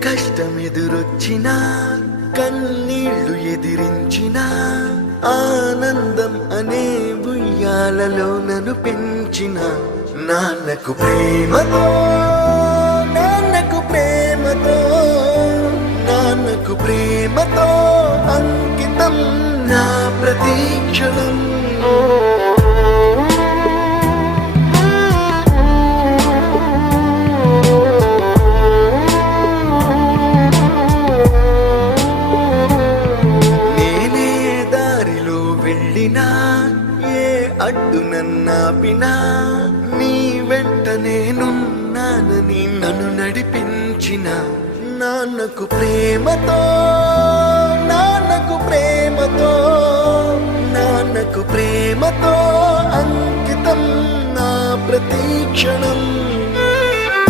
కష్టమెదురొచ్చినా కన్నీళ్లు ఎదిరించినా ఆనందం అనే ఉయ్యాలలో నన్ను పెంచిన నాన్నకు ప్రేమతో నాన్నకు ప్రేమతో నాన్నకు ప్రేమతో అంకితం నా ప్రతీక్షణం. ఏ అడ్డు నన్నాపినా నీ వెంట నేనున్నానని నన్ను నడిపించిన నాన్నకు ప్రేమతో నాన్నకు ప్రేమతో నాన్నకు ప్రేమతో అంకితం నా ప్రతీక్షణం.